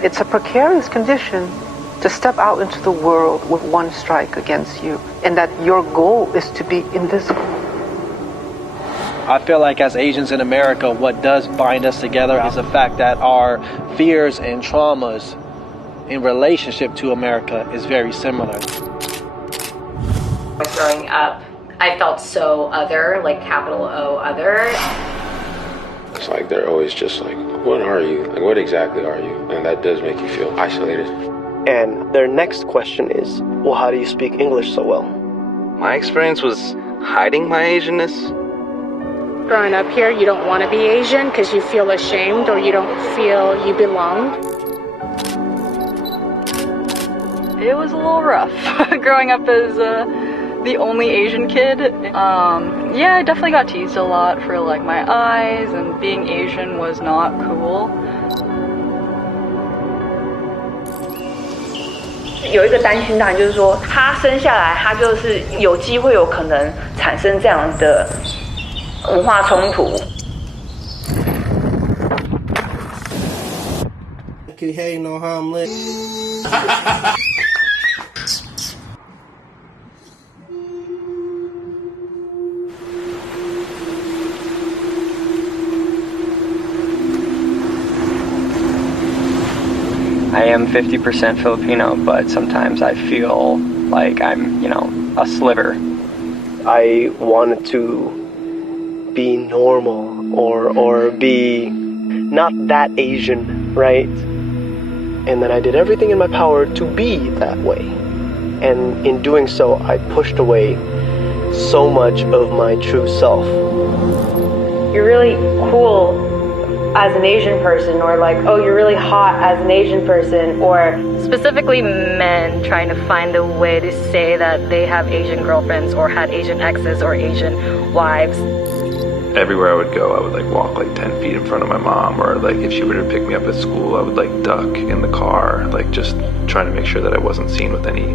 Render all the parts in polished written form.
It's a precarious condition to step out into the world with one strike against you, and that your goal is to be invisible. I feel like as Asians in America, what does bind us together is the fact that our fears and traumas in relationship to America is very similar. Growing up, I felt so other, like capital O other. It's like they're always just like, what are you? Like, what exactly are you? And that does make you feel isolated. And their next question is, well, how do you speak English so well? My experience was hiding my Asianness. Growing up here, you don't want to be Asian because you feel ashamed or you don't feel you belong. It was a little rough growing up as the only Asian kid. Yeah, I definitely got teased a lot for like my eyes, and being Asian was not cool. 有一个担心，当然就是说，他生下来，他就是有机会有可能产生这样的文化冲突。Hey, know how I'm lit. I am 50% Filipino, but sometimes I feel like I'm, a sliver. I wanted to be normal or be not that Asian, right? And then I did everything in my power to be that way. And in doing so, I pushed away so much of my true self. You're really cool as an Asian person, or like, oh, you're really hot as an Asian person, or Specifically men trying to find a way to say that they have Asian girlfriends or had Asian exes or Asian wives. Everywhere I would go, I would like walk like 10 feet in front of my mom, or like if she were to pick me up at school, I would like duck in the car, like just trying to make sure that I wasn't seen with any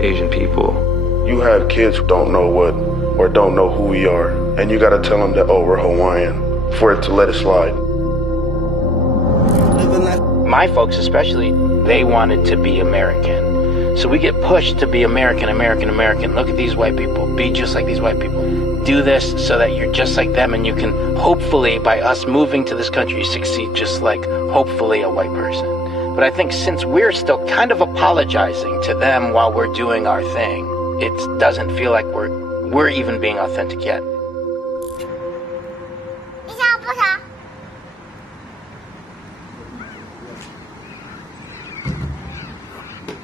Asian people. You have kids who don't know what or don't know who we are, and you gotta tell them that, oh, we're Hawaiian, for it to let it slide. My folks especially, they wanted to be American. So we get pushed to be American, American, American. Look at these white people. Be just like these white people. Do this so that you're just like them, and you can hopefully, by us moving to this country, succeed just like, hopefully, a white person. But I think since we're still kind of apologizing to them while we're doing our thing, it doesn't feel like we're even being authentic yet.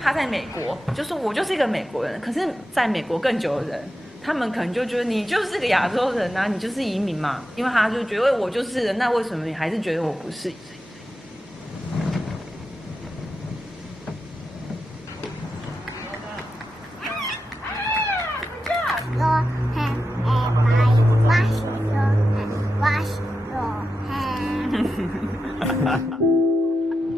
他在美国，就是我就是一个美国人，可是在美国更久的人，他们可能就觉得你就是个亚洲人啊，你就是移民嘛，因为他就觉得我就是人，那为什么你还是觉得我不是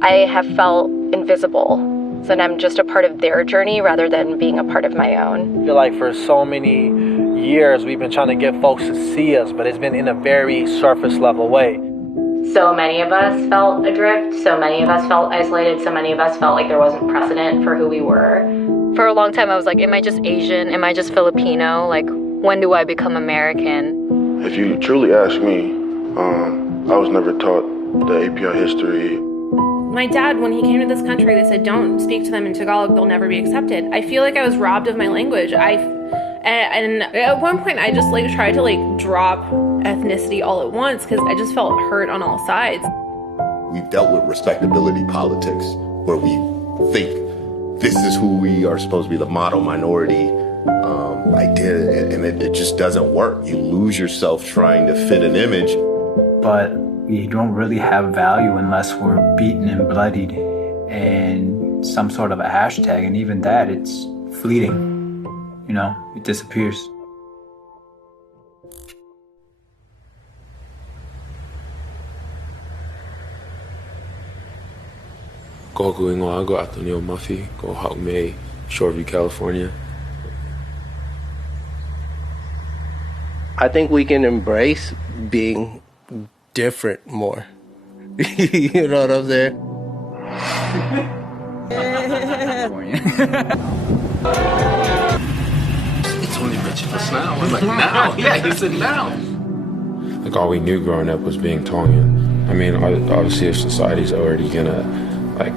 I have felt invisible. So then I'm just a part of their journey rather than being a part of my own. I feel like for so many years we've been trying to get folks to see us, but it's been in a very surface level way. So many of us felt adrift, so many of us felt isolated, so many of us felt like there wasn't precedent for who we were. For a long time I was like, am I just Asian? Am I just Filipino? Like, when do I become American? If you truly ask me, I was never taught the API history. My dad, when he came to this country, they said, don't speak to them in Tagalog, they'll never be accepted. I feel like I was robbed of my language. And at one point, I just tried to drop ethnicity all at once because I just felt hurt on all sides. We've dealt with respectability politics where we think this is who we are supposed to be, the model minority idea, and it just doesn't work. You lose yourself trying to fit an image. But we don't really have value unless we're beaten and bloodied and some sort of a hashtag, and even that, it's fleeting. It disappears. Ko haku ingoa go Ateneo Muffy, go Haume, Shoreview, California. I think we can embrace being different more. You know what I'm saying? Only mentioned us now. I'm like, now? Yeah, he said now. Like, all we knew growing up was being Tongan. I mean, obviously, if society's already gonna, like,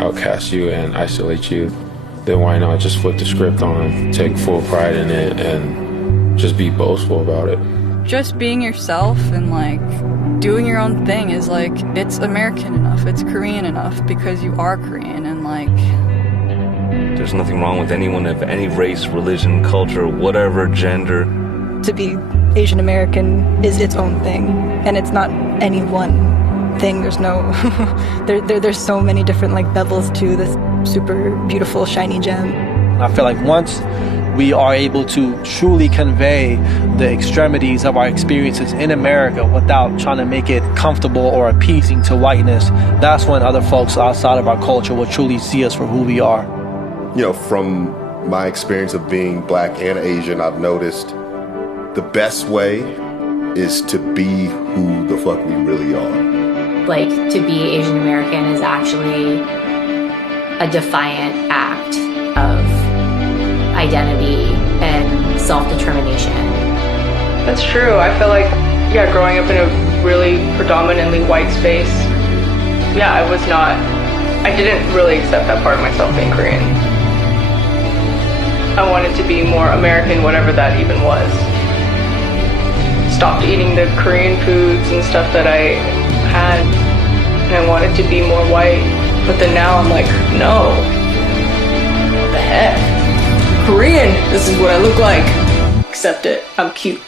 outcast you and isolate you, then why not just flip the script on them, take full pride in it, and just be boastful about it? Just being yourself and, like, doing your own thing is, like, it's American enough, it's Korean enough, because you are Korean, and, like... There's nothing wrong with anyone of any race, religion, culture, whatever, gender. To be Asian American is its own thing, and it's not any one thing. There's no, there's so many different like bevels to this super beautiful shiny gem. I feel like once we are able to truly convey the extremities of our experiences in America without trying to make it comfortable or appeasing to whiteness, that's when other folks outside of our culture will truly see us for who we are. You know, from my experience of being black and Asian, I've noticed the best way is to be who the fuck we really are. Like, to be Asian American is actually a defiant act of identity and self-determination. That's true. I feel like, yeah, growing up in a really predominantly white space, yeah, I didn't really accept that part of myself being Korean. I wanted to be more American, whatever that even was. Stopped eating the Korean foods and stuff that I had, and I wanted to be more white. But then now I'm like, no. What the heck? Korean, this is what I look like. Accept it. I'm cute.